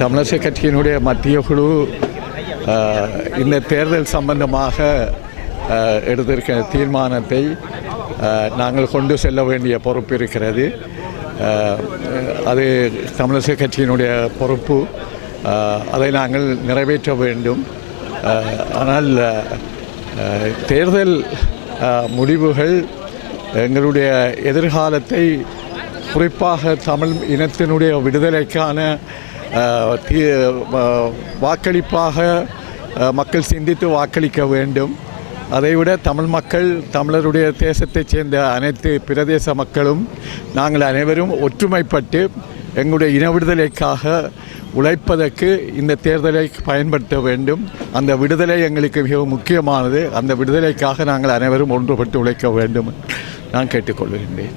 தமிழரசுக் கட்சியினுடைய மத்திய குழு இந்த தேர்தல் சம்பந்தமாக எடுத்திருக்கிற தீர்மானத்தை நாங்கள் கொண்டு செல்ல வேண்டிய பொறுப்பு இருக்கிறது. அது தமிழரசுக் கட்சியினுடைய பொறுப்பு. அதை நாங்கள் நிறைவேற்ற வேண்டும். ஆனால் தேர்தல் முடிவுகள் எங்களுடைய எதிர்காலத்தை, குறிப்பாக தமிழ் இனத்தினுடைய விடுதலைக்கான வாக்களிப்பாக மக்கள் சிந்தித்து வாக்களிக்க வேண்டும். அதைவிட தமிழ் மக்கள், தமிழருடைய தேசத்தைச் சேர்ந்த அனைத்து பிரதேச மக்களும் நாங்கள் அனைவரும் ஒற்றுமைப்பட்டு எங்களுடைய இன விடுதலைக்காக உழைப்பதற்கு இந்த தேர்தலை பயன்படுத்த வேண்டும். அந்த விடுதலை எங்களுக்கு மிகவும் முக்கியமானது. அந்த விடுதலைக்காக நாங்கள் அனைவரும் ஒன்றுபட்டு உழைக்க வேண்டும் நான் கேட்டுக்கொள்கின்றேன்.